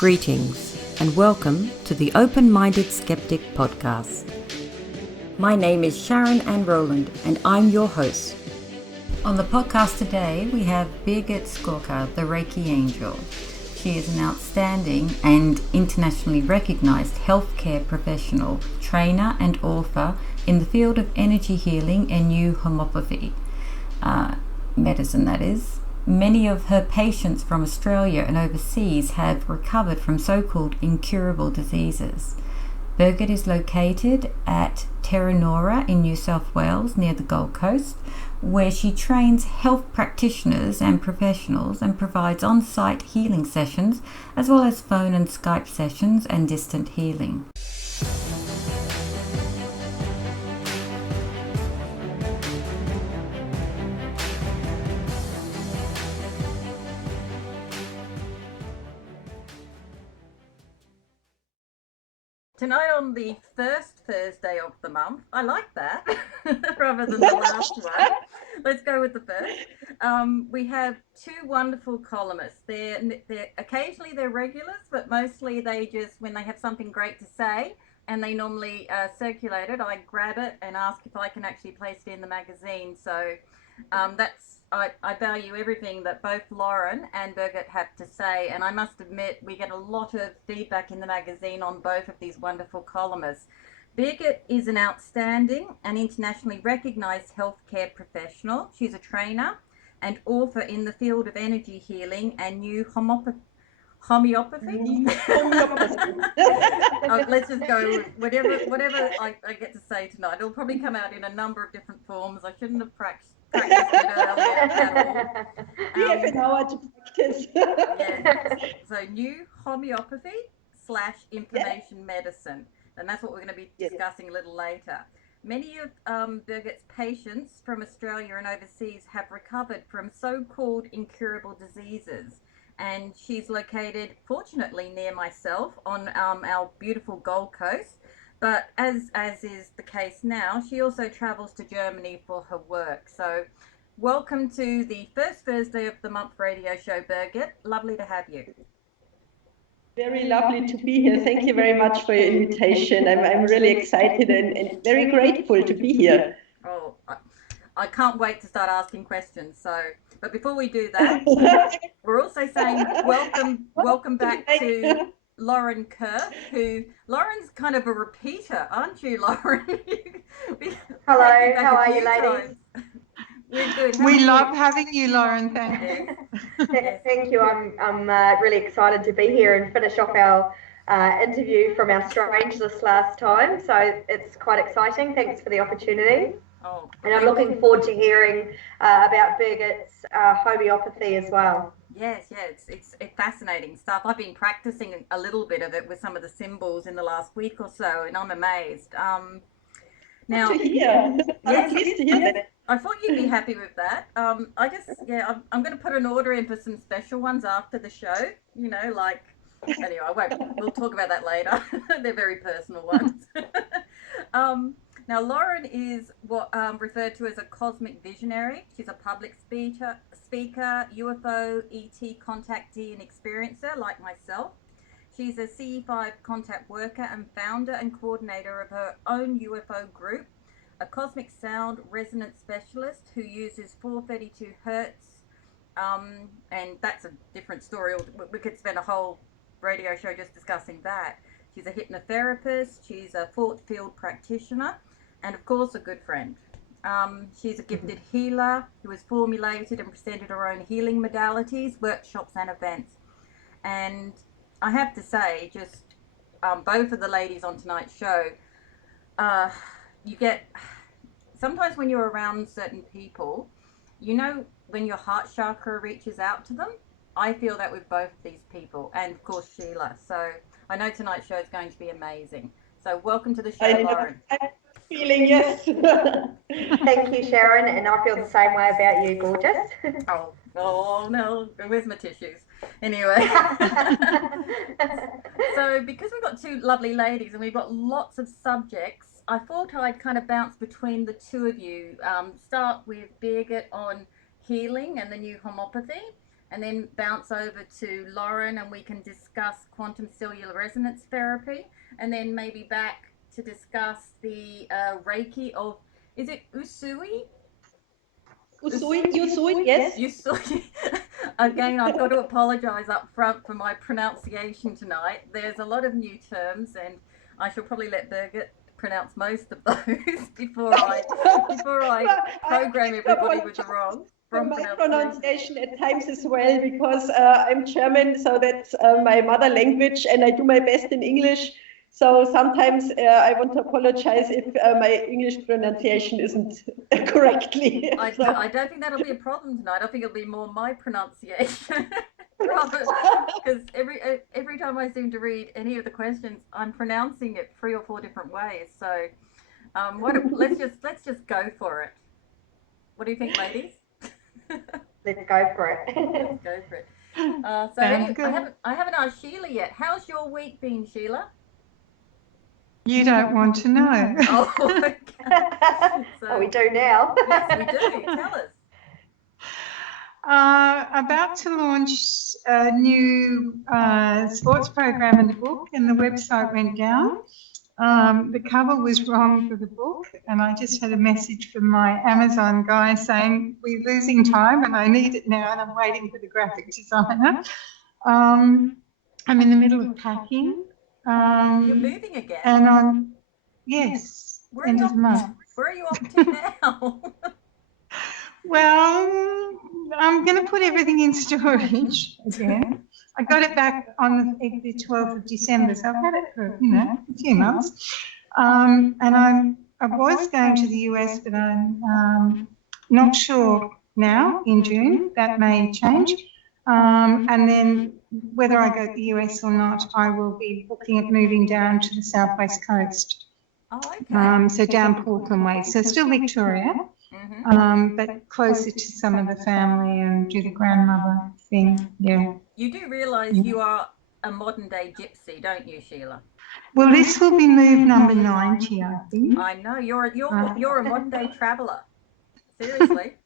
Greetings and welcome to the Open-Minded Skeptic podcast. My name is Sharon Ann Rowland and I'm your host. On the podcast today we have Birgit Skorka, the Reiki Angel. She is an outstanding and internationally recognized healthcare professional, trainer and author in the field of energy healing and new homeopathy, medicine that is. Many of her patients from Australia and overseas have recovered from so-called incurable diseases. Birgit is located at Terranora in New South Wales near the Gold Coast, where she trains health practitioners and professionals and provides on-site healing sessions as well as phone and Skype sessions and distant healing. Tonight on the first Thursday of the month, I like that, rather than the last one. Let's go with the first. We have two wonderful columnists. They're occasionally they're regulars, but mostly they just, when they have something great to say, and they normally circulate it, I grab it and ask if I can actually place it in the magazine. So I value everything that both Lauren and Birgit have to say, and I must admit we get a lot of feedback in the magazine on both of these wonderful columnists. Birgit is an outstanding and internationally recognized healthcare professional. She's a trainer and author in the field of energy healing and new homeopathy. Oh, let's just go with whatever I get to say tonight. It'll probably come out in a number of different forms. I shouldn't have practiced it earlier at all. We have an hour to practice. Yeah. So new homeopathy/inflammation medicine, and that's what we're going to be discussing a little later. Many of Birgit's patients from Australia and overseas have recovered from so-called incurable diseases. And she's located, fortunately, near myself on our beautiful Gold Coast. But as is the case now, she also travels to Germany for her work. So welcome to the first Thursday of the month radio show, Birgit. Lovely to have you. Very lovely to be here. Thank you very much for your invitation. I'm really excited and very grateful to be here. Oh, I can't wait to start asking questions. But before we do that, we're also saying welcome back to Lauren Kerr, Lauren's kind of a repeater, aren't you, Lauren? Hello, how are you, ladies? We're good. We love having you, Lauren. Thanks. Yes. Thank you. I'm really excited to be here and finish off our interview from our strangeless last time. So it's quite exciting. Thanks for the opportunity. Oh, and I'm looking forward to hearing about Birgit's homeopathy as well. Yes, it's fascinating stuff. I've been practicing a little bit of it with some of the symbols in the last week or so, and I'm amazed. Now, I'm pleased to hear that. I thought you'd be happy with that. I'm going to put an order in for some special ones after the show. Anyway, we'll talk about that later. They're very personal ones. Now, Lauren is what referred to as a cosmic visionary. She's a public speaker, UFO, ET contactee and experiencer like myself. She's a CE5 contact worker and founder and coordinator of her own UFO group, a cosmic sound resonance specialist who uses 432 hertz, and that's a different story. We could spend a whole radio show just discussing that. She's a hypnotherapist, she's a thought field practitioner, and of course a good friend. She's a gifted healer who has formulated and presented her own healing modalities, workshops and events. And I have to say, just both of the ladies on tonight's show, you get, sometimes when you're around certain people, when your heart chakra reaches out to them. I feel that with both of these people, and of course Sheila. So I know tonight's show is going to be amazing. So welcome to the show, Lauren. Feeling yes. Thank you, Sharon, and I feel the same way about you, gorgeous. Oh no, where's my tissues? Anyway, so because we've got two lovely ladies and we've got lots of subjects, I thought I'd kind of bounce between the two of you. Start with Birgit on healing and the new homeopathy, and then bounce over to Lauren and we can discuss quantum cellular resonance therapy, and then maybe back to discuss the Reiki of, is it Usui? Usui, yes. Usui. Again, I've got to apologise up front for my pronunciation tonight. There's a lot of new terms, and I shall probably let Birgit pronounce most of those before I program everybody with the wrong my pronunciation at times as well, because I'm German, so that's my mother language, and I do my best in English. So sometimes I want to apologize if my English pronunciation isn't correctly. I don't think that'll be a problem tonight. I think it'll be more my pronunciation. Because every time I seem to read any of the questions, I'm pronouncing it 3 or 4 different ways. So let's just go for it. What do you think, ladies? Let's go for it. Let's go for it. So anyway, I haven't asked Sheila yet. How's your week been, Sheila? You don't want to know. Oh, okay. So, we do now. Yes, we do. Tell us. About to launch a new sports program in the book, and the website went down. The cover was wrong for the book, and I just had a message from my Amazon guy saying we're losing time and I need it now, and I'm waiting for the graphic designer. I'm in the middle of packing. You're moving again? And yes, end of the month. Where are you off to now? Well, I'm going to put everything in storage again. I got it back on the 12th of December, so I've had it for, a few months. And I was going to the US, but I'm not sure now in June. That may change. And then whether I go to the US or not, I will be looking at moving down to the southwest coast. Oh, okay. So down Portland way. So still Victoria. But closer to some of the family and do the grandmother thing, yeah. You do realise you are a modern day gypsy, don't you, Sheila? Well, this will be move number 90, I think. I know you're a modern day traveller. Seriously,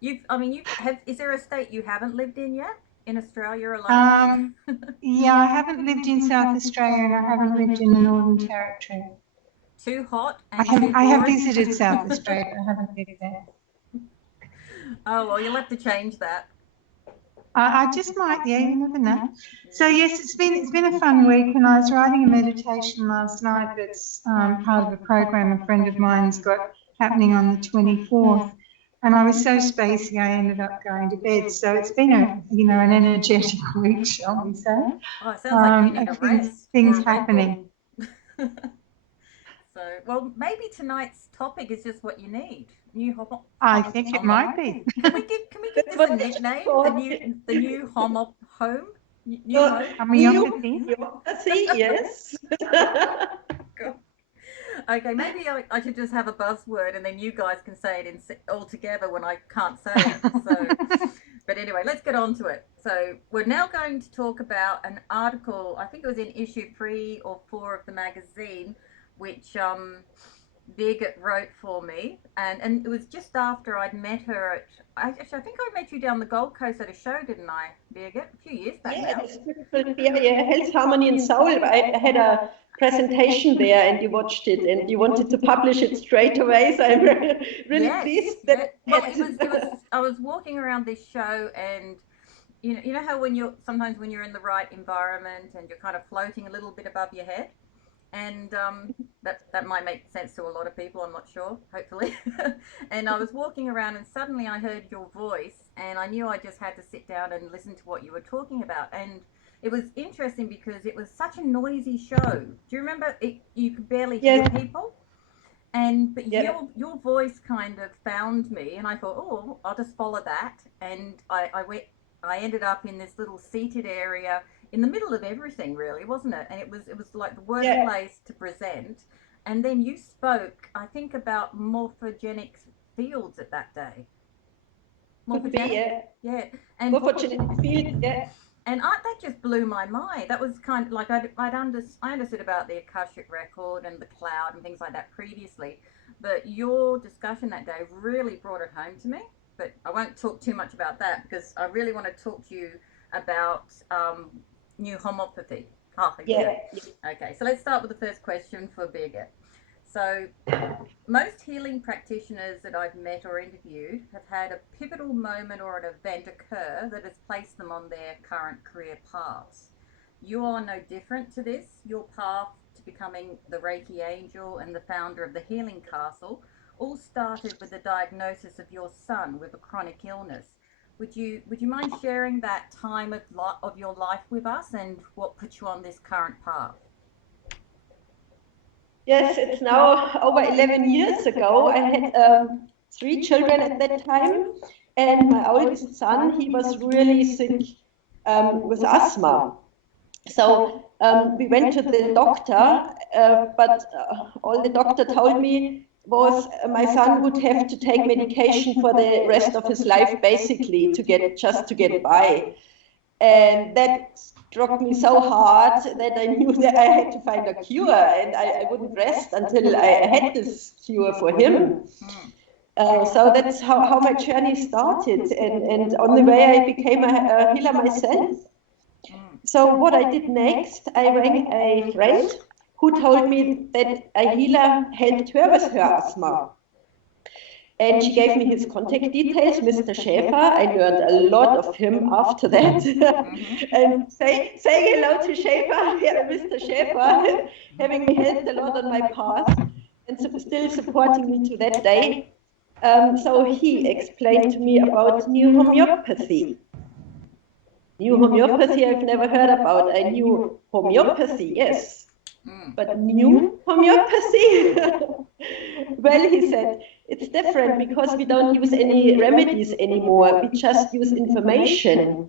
is there a state you haven't lived in yet in Australia alone? Yeah, I haven't lived in South Australia and I haven't lived in the Northern Territory. Too hot? And I have visited South Australia, but I haven't lived there. Oh, well, you'll have to change that. I just might, yeah, you never know. So yes, it's been a fun week, and I was writing a meditation last night that's part of a program a friend of mine's got happening on the 24th, and I was so spacey I ended up going to bed. So it's been an energetic week, shall we say? Oh, it sounds like you need a rest. Things happening. So, well, maybe tonight's topic is just what you need. I think it might be. Can we give this a nickname? The new home. Homeopathy, yes. Okay, maybe I should just have a buzzword and then you guys can say it all together when I can't say it. So, but anyway, let's get on to it. So we're now going to talk about an article, I think it was in issue 3 or 4 of the magazine, which Birgit wrote for me, and it was just after I'd met her at, I think I met you down the Gold Coast at a show, didn't I, Birgit? A few years back now. Yeah, Health, Harmony and Soul. I had a presentation there and you watched it and you wanted to publish it straight away, so I'm really pleased that well, it was I was walking around this show, and you know how sometimes when you're in the right environment and you're kind of floating a little bit above your head, and that might make sense to a lot of people, I'm not sure, hopefully. And I was walking around and suddenly I heard your voice and I knew I just had to sit down and listen to what you were talking about. And it was interesting because it was such a noisy show. Do you remember you could barely hear people? But your voice kind of found me, and I thought, oh, I'll just follow that. And I ended up in this little seated area in the middle of everything, really, wasn't it? And it was like the worst place to present. And then you spoke, I think, about morphogenic fields at that day. Morphogenic? Yeah. And morphogenic fields, yeah. And that just blew my mind. That was kind of like I understood about the Akashic record and the cloud and things like that previously, but your discussion that day really brought it home to me. but I won't talk too much about that because I really want to talk to you about new homeopathy. Oh, Yeah. Okay, so let's start with the first question for Birgit. So, most healing practitioners that I've met or interviewed have had a pivotal moment or an event occur that has placed them on their current career paths. You are no different to this. Your path to becoming the Reiki angel and the founder of the Healing Castle all started with the diagnosis of your son with a chronic illness. Would you mind sharing that time of your life with us and what put you on this current path? Yes, it's now over 11 years ago. I had 3 children at that time, and my oldest son, he was really sick with asthma. So we went to the doctor, but all the doctor told me was my son would have to take medication for the rest of his life, basically, to get by. And that struck me so hard that I knew that I had to find a cure, and I wouldn't rest until I had this cure for him. So that's how my journey started, and on the way I became a healer myself. So what I did next, I rang a friend who told me that a healer helped her with her asthma. And she gave me his contact details, Mr. Schäfer. I learned a lot of him after that. And saying hello to Schäfer, yeah, Mr. Schäfer, having me helped a lot on my path and still supporting me to that day. So he explained to me about new homeopathy. New homeopathy I've never heard about. I knew homeopathy, yes. But new homeopathy? Well, he said, it's different because we don't use any remedies anymore. We just use information.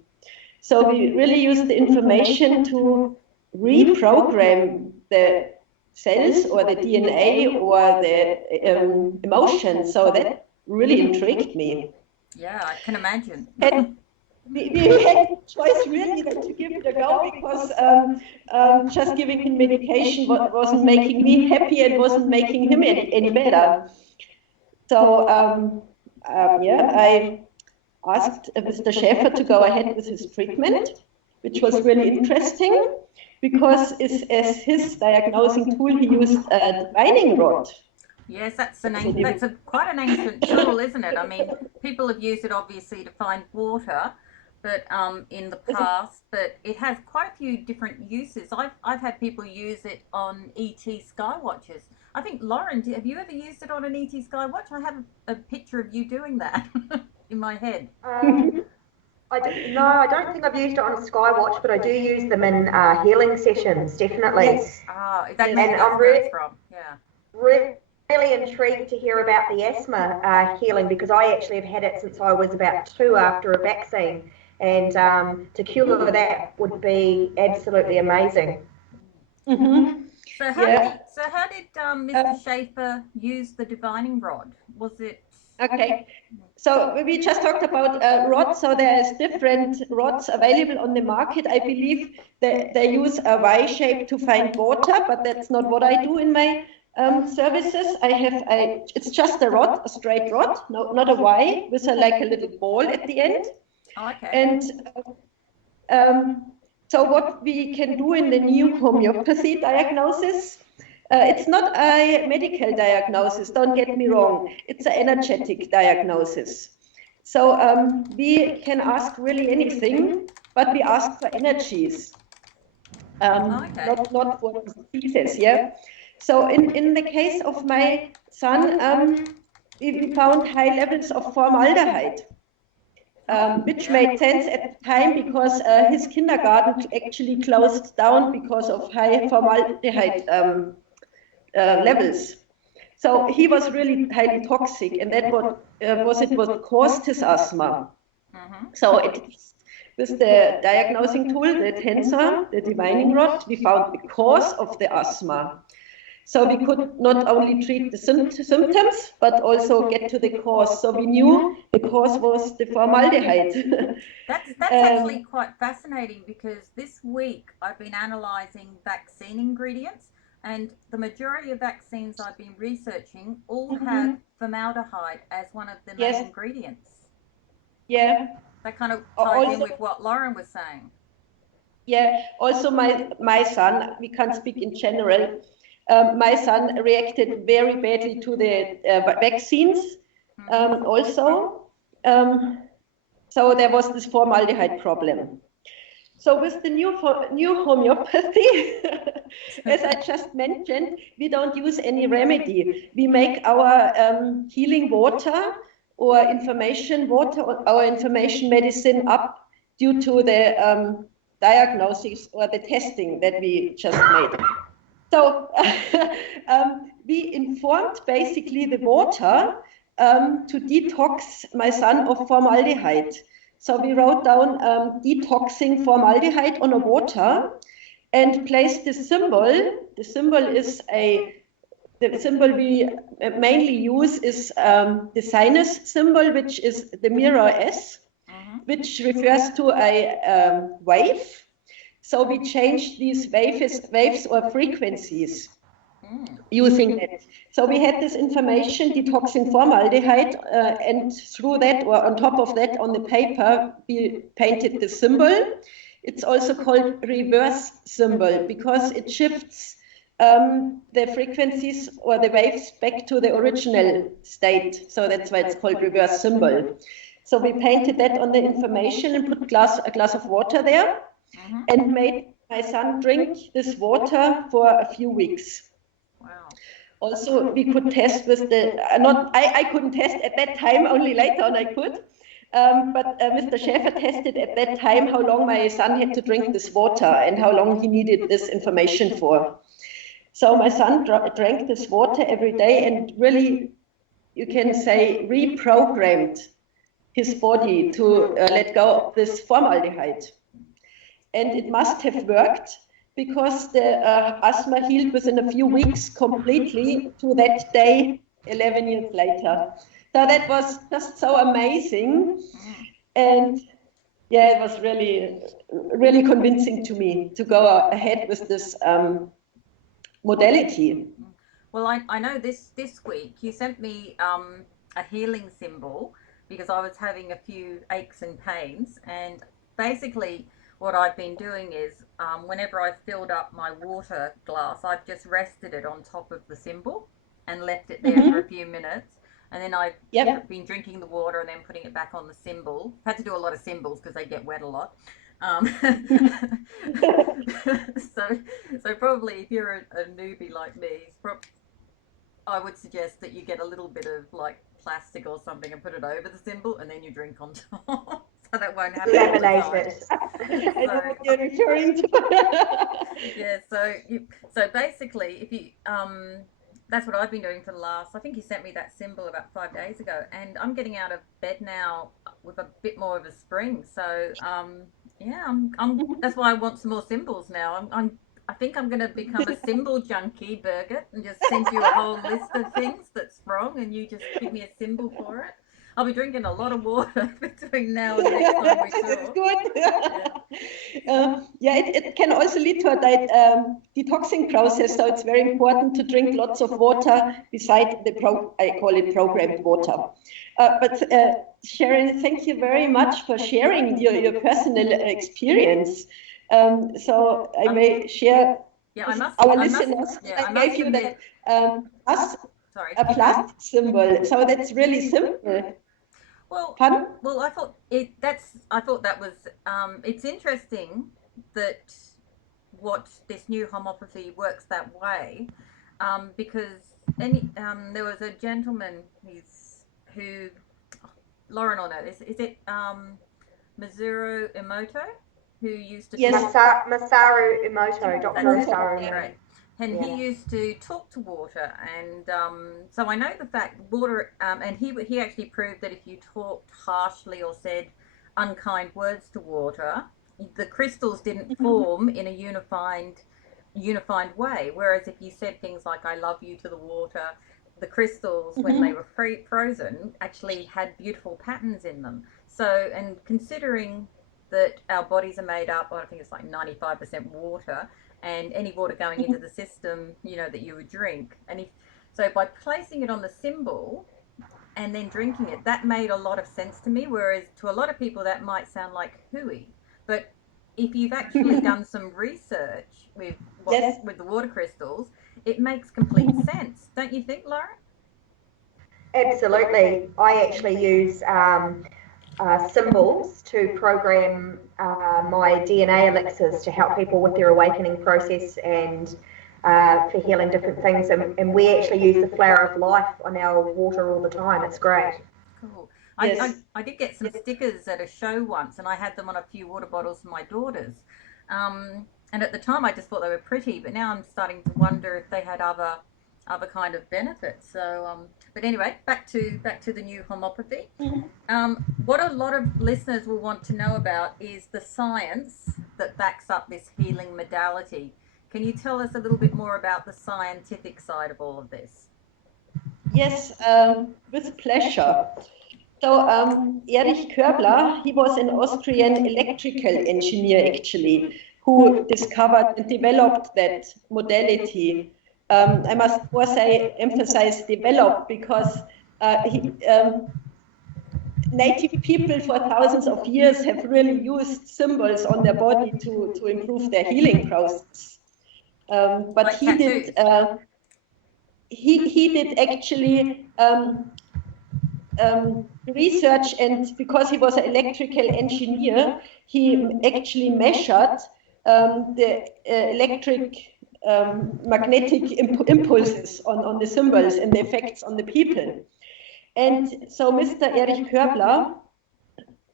So we really use the information to reprogram the cells or the DNA or the emotions. So that really intrigued me. Yeah, I can imagine. And we had no choice really than to give it a go because just giving him medication wasn't making me happy and wasn't making him any better. So yeah, I asked Mr. Schäfer to go ahead with his treatment, which was really interesting because as his diagnosing tool he used a divining rod. Yes, that's quite an ancient tool, isn't it? I mean, people have used it obviously to find water, but in the past, but it has quite a few different uses. I've had people use it on ET skywatches. I think Lauren, have you ever used it on an ET skywatch? I have a picture of you doing that in my head. I don't think I've used it on a skywatch, but I do use them in healing sessions, definitely. Yes. That's where it's from. Yeah. Really intrigued to hear about the asthma healing because I actually have had it since I was about 2 after a vaccine, and to cure that would be absolutely amazing. Mm-hmm. So how did Mr. Schäfer use the divining rod? Was it okay? So we just talked about rods. So there's different rods available on the market. I believe that they use a Y shape to find water, but that's not what I do in my services. It's just a rod, a straight rod, not a Y, with like a little ball at the end. Oh, okay. And so what we can do in the new homeopathy diagnosis, it's not a medical diagnosis, don't get me wrong. It's an energetic diagnosis. So we can ask really anything, but we ask for energies, not for diseases, yeah? So in the case of my son, we found high levels of formaldehyde. Which made sense at the time because his kindergarten actually closed down because of high formaldehyde levels. So he was really highly toxic, and that what caused his asthma. So with the diagnosing tool, the tensor, the divining rod, we found the cause of the asthma. So we could not only treat the symptoms, but also get to the cause. So we knew the cause was the formaldehyde. That's actually quite fascinating because this week I've been analysing vaccine ingredients, and the majority of vaccines I've been researching all have formaldehyde as one of the main ingredients. Yeah. That kind of Al- ties in Also, with what Lauren was saying. yeah. Also, my son. We can't speak in general. My son reacted very badly to the vaccines. Also, so there was this formaldehyde problem. So with the new homeopathy, as I just mentioned, we don't use any remedy. We make our healing water or information water, or our information medicine up due to the diagnosis or the testing that we just made. So we informed basically the water to detox my son of formaldehyde. So we wrote down detoxing formaldehyde on a water and placed the symbol. The symbol is the symbol we mainly use is the sinus symbol, which is the mirror S, which refers to a wave. So we changed these waves or frequencies using it. So we had this information detoxing formaldehyde, and through that, or on top of that, on the paper, we painted the symbol. It's also called reverse symbol because it shifts the frequencies or the waves back to the original state. So that's why it's called reverse symbol. So we painted that on the information and put a glass of water there and made my son drink this water for a few weeks. Wow. Also, we could test with the, I couldn't test at that time, only later on I could. But Mr. Schäfer tested at that time how long my son had to drink this water and how long he needed this information for. So my son drank this water every day and really, you can say, reprogrammed his body to let go of this formaldehyde. And it must have worked because the asthma healed within a few weeks completely to that day 11 years later. So that was just so amazing. And yeah, it was really, really convincing to me to go ahead with this modality. Well, I know this week you sent me a healing symbol because I was having a few aches and pains, and basically what I've been doing is whenever I filled up my water glass, I've just rested it on top of the symbol and left it there for a few minutes. And then I've been drinking the water and then putting it back on the symbol. Had to do a lot of symbols because they get wet a lot. So probably if you're a newbie like me, I would suggest that you get a little bit of like plastic or something and put it over the symbol and then you drink on top. So that won't happen all the time. I know what you're referring to. Yeah, so basically if you that's what I've been doing for the last, I think you sent me that symbol about 5 days ago, and I'm getting out of bed now with a bit more of a spring. So yeah, that's why I want some more symbols now. I think I'm going to become a symbol junkie, Birgit, and just send you a whole list of things that's wrong, and you just give me a symbol for it. I'll be drinking a lot of water between now and next time we talk. That's good. Yeah, it can also lead to a detoxing process, so it's very important to drink lots of water beside I call it programmed water. But Sharon, thank you very much for sharing your personal experience. So I may share our listeners. I gave you that a plastic symbol, so that's really simple. Well, pardon? Well, I thought that was it's interesting that what this new homeopathy works that way, because there was a gentleman who Lauren will know this. Is it Masaru Emoto, who used to Masaru Emoto, Dr. Masaru. Right. And he used to talk to water, and so I know the fact water, and he actually proved that if you talked harshly or said unkind words to water, the crystals didn't form in a unified way. Whereas if you said things like "I love you" to the water, the crystals, when they were frozen, actually had beautiful patterns in them. So, and considering that our bodies are made up, I think it's like 95% water, and any water going into the system, that you would drink. And so by placing it on the symbol, and then drinking it. That made a lot of sense to me, whereas to a lot of people that might sound like hooey. But if you've actually done some research with Yes. with the water crystals, it makes complete sense, don't you think, Laura? Absolutely. I actually use symbols to program my DNA elixirs to help people with their awakening process and for healing different things. And we actually use the flower of life on our water all the time. It's great. Cool. Yes. I did get some stickers at a show once, and I had them on a few water bottles for my daughters. And at the time, I just thought they were pretty, but now I'm starting to wonder if they had other kind of benefits. So, but anyway, back to the new homeopathy. What a lot of listeners will want to know about is the science that backs up this healing modality. Can you tell us a little bit more about the scientific side of all of this? Yes, with pleasure. So Erich Körbler, he was an Austrian electrical engineer actually, who discovered and developed that modality. I must emphasize developed, because native people for thousands of years have really used symbols on their body to improve their healing process. But Like he did he did actually research, and because he was an electrical engineer, he actually measured the electric magnetic impulses on the symbols and the effects on the people. And so Mr. Erich Körbler,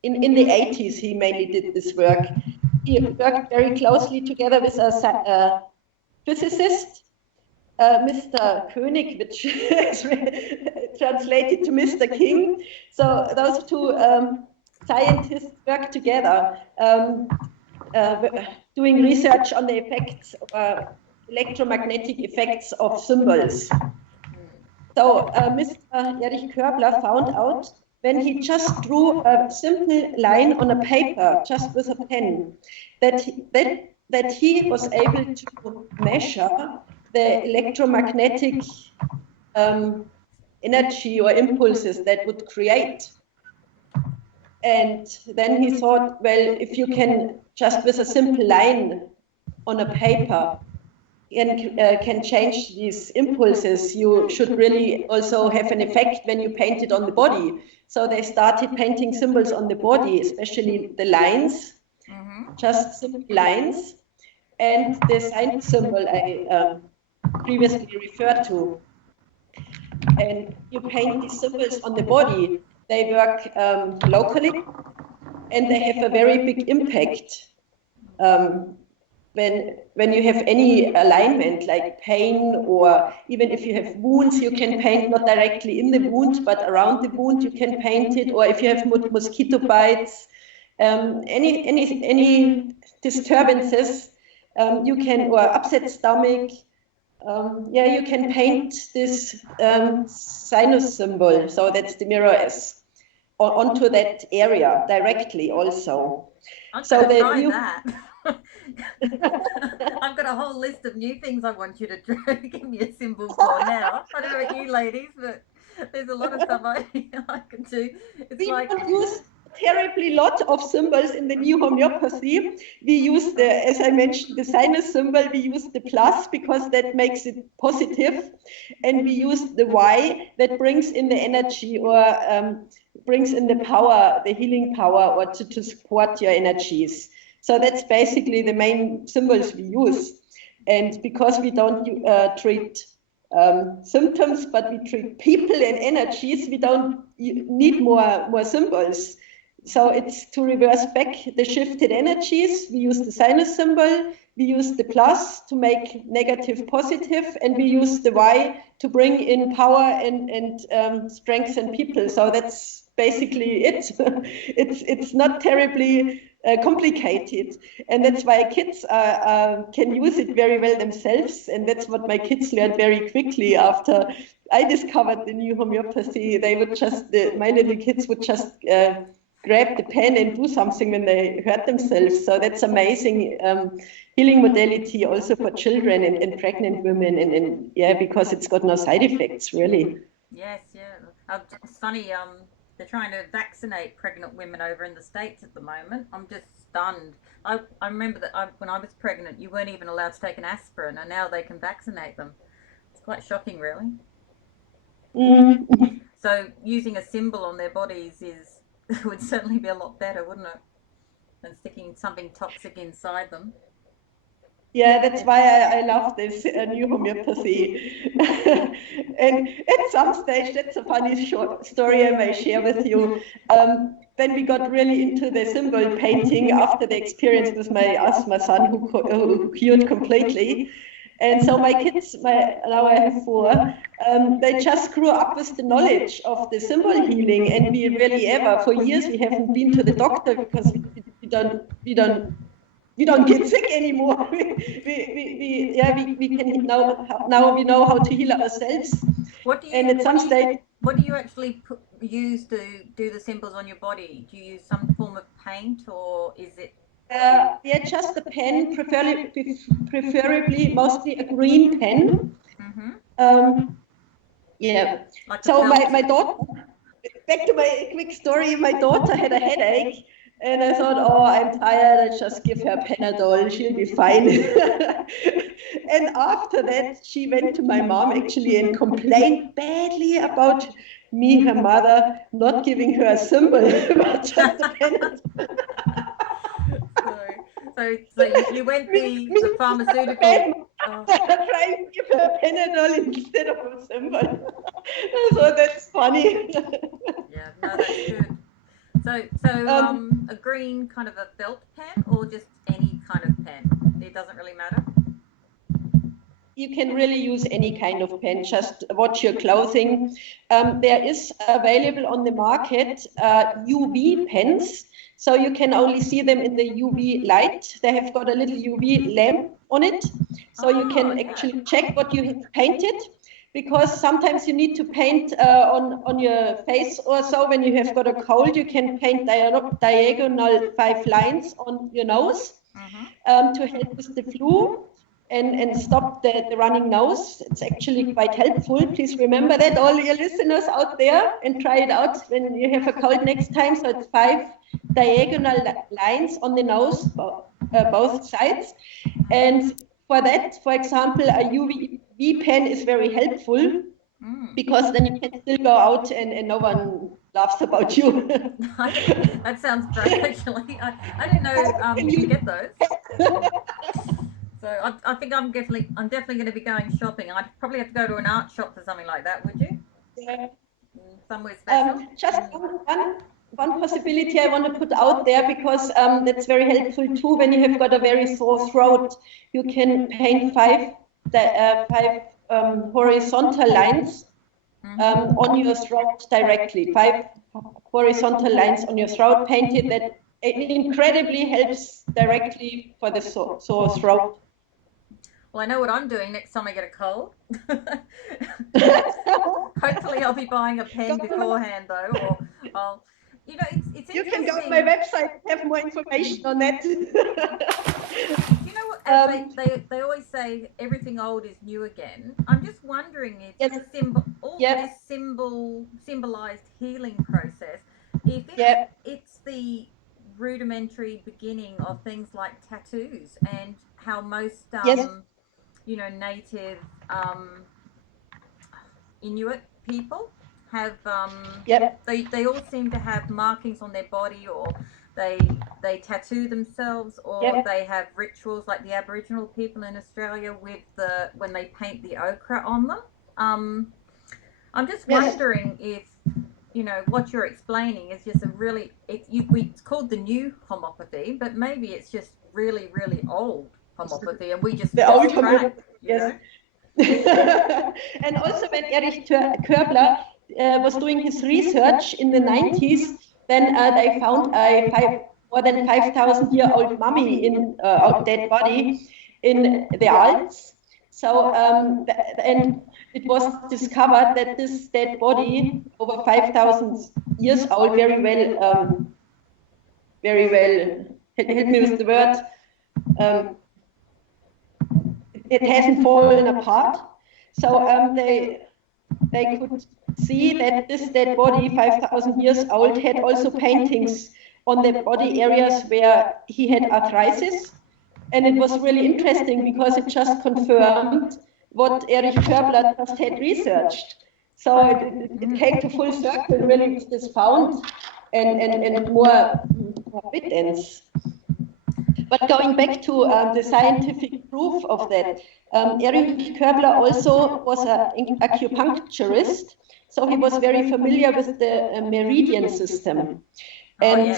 in the 80s, he mainly did this work. He worked very closely together with a physicist, Mr. König, which is translated to Mr. King. So those two scientists worked together, doing research on the effects, electromagnetic effects of symbols. So Mr. Erich Körbler found out, when he just drew a simple line on a paper, just with a pen, that he was able to measure the electromagnetic energy or impulses that would create. And then he thought, well, if you can just with a simple line on a paper can change these impulses, you should really also have an effect when you paint it on the body. So they started painting symbols on the body, especially the lines, just simple lines, and the sign symbol I previously referred to. And you paint these symbols on the body. They work locally, and they have a very big impact. When you have any alignment, like pain, or even if you have wounds, you can paint not directly in the wound, but around the wound you can paint it. Or if you have mosquito bites, any disturbances, you can, or upset stomach, you can paint this sinus symbol. So that's the mirror S onto that area directly also. I'm going to try that. I've got a whole list of new things I want you to give me a symbol for now. I don't know about you ladies, but there's a lot of stuff I can do. It's we like... don't use terribly lot of symbols in the new homeopathy. We use as I mentioned, the sinus symbol. We use the plus because that makes it positive, and we use the Y that brings in the energy, or brings in the power, the healing power, or to support your energies. So that's basically the main symbols we use. And because we don't treat symptoms, but we treat people and energies, we don't need more symbols. So it's to reverse back the shifted energies. We use the sinus symbol, we use the plus to make negative positive, and we use the Y to bring in power and strengthen people. So that's basically it. It's not terribly complicated, and that's why kids can use it very well themselves, and that's what my kids learned very quickly after I discovered the new homeopathy. They would just, my little kids would just grab the pen and do something when they hurt themselves. So that's amazing healing modality also for children and pregnant women, and because it's got no side effects really. Yes, yeah. It's funny. They're trying to vaccinate pregnant women over in the States at the moment. I'm just stunned. I remember that when I was pregnant, you weren't even allowed to take an aspirin, and now they can vaccinate them. It's quite shocking, really. Mm. So using a symbol on their bodies is would certainly be a lot better, wouldn't it, than sticking something toxic inside them. Yeah, that's why I love this new homeopathy. And at some stage, that's a funny short story I may share with you. When we got really into the symbol painting after the experience with my asthma son, who cured completely. And so my kids, now I have four, they just grew up with the knowledge of the symbol healing, and we really ever, for years, we haven't been to the doctor because we don't get sick anymore. We can now we know how to heal ourselves. What do you? And at some stage, what do you actually use to do the symbols on your body? Do you use some form of paint, or is it? Yeah, just a pen, preferably mostly a green pen. Mm-hmm. Yeah. Like so my daughter, back to my quick story, my daughter had a headache. And I thought, oh, I'm tired, I just give her Panadol, she'll be fine. And after that, she went to my mom actually and complained badly about me, her mother, not giving her a symbol, but just a Panadol. So you went the pharmaceutical. Trying to give her a Panadol instead of a symbol. So that's funny. Yeah, no, that's good. So a green kind of a felt pen, or just any kind of pen? It doesn't really matter. You can really use any kind of pen, just watch your clothing. There is available on the market UV pens, so you can only see them in the UV light. They have got a little UV lamp on it, so you can actually check what you have painted, because sometimes you need to paint on your face or so. When you have got a cold, you can paint diagonal 5 lines on your nose to help with the flu. And stop the running nose. It's actually quite helpful. Please remember that, all your listeners out there, and try it out when you have a cold next time. So it's 5 diagonal lines on the nose, both sides. And for that, for example, a UV pen is very helpful, because then you can still go out and no one laughs about you. That sounds great, actually. I didn't know you get those. So I think I'm definitely going to be going shopping. I'd probably have to go to an art shop for something like that. Would you? Yeah. Somewhere special. Just one possibility I want to put out there, because that's very helpful too. When you have got a very sore throat, you can paint 5 horizontal lines on your throat directly. 5 horizontal lines on your throat painted. That it incredibly helps directly for the sore throat. Well, I know what I'm doing next time I get a cold. Hopefully I'll be buying a pen beforehand, though, or I'll, it's you interesting. can go to my website and have more information on that. You know what, as they always say, everything old is new again. I'm just wondering if Yes. this symbolized healing process, if it's the rudimentary beginning of things like tattoos, and how most native Inuit people have they all seem to have markings on their body, or they tattoo themselves, or they have rituals like the Aboriginal people in Australia with when they paint the ochre on them. I'm just wondering if what you're explaining is just a really it's called the new homeopathy, but maybe it's just really, really old homeopathy, and we just the old homeopathy. And also when Erich Körbler was doing his research in the 90s, then they found a more than 5,000-year-old mummy in dead body in the Alps. So and it was discovered that this dead body, over 5,000 years old, very well, help me with the word, it hasn't fallen apart. So they could see that this dead body, 5,000 years old, had also paintings on the body areas where he had arthritis. And it was really interesting because it just confirmed what Erich Körbler just had researched. So it came to full circle really with this found and more evidence. But going back to the scientific proof of that, Erich Körbler also was an acupuncturist, so he was very familiar with the meridian system. And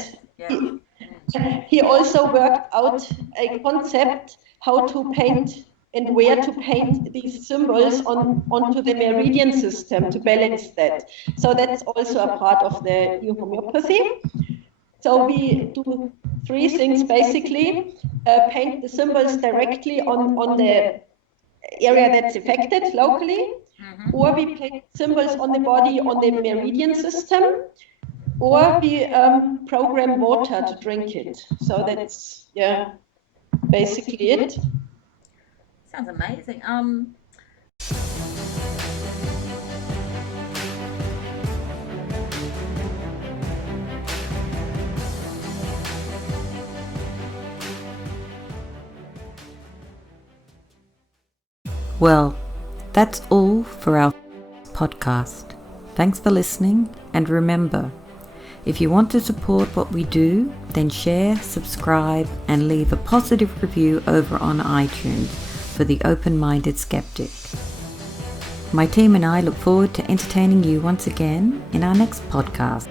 he also worked out a concept how to paint and where to paint these symbols onto the meridian system to balance that. So that's also a part of the new homeopathy. So we do three things basically: paint the symbols directly on the area that's affected locally, or we paint symbols on the body on the meridian system, or we program water to drink it. So that's, yeah, basically it. Sounds amazing. Well, that's all for our podcast. Thanks for listening, and remember, if you want to support what we do, then share, subscribe, and leave a positive review over on iTunes for the open-minded skeptic. My team and I look forward to entertaining you once again in our next podcast.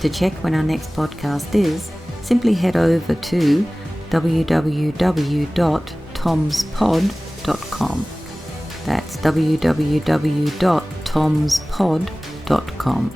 To check when our next podcast is, simply head over to www.tomspod.com. That's www.tomspod.com.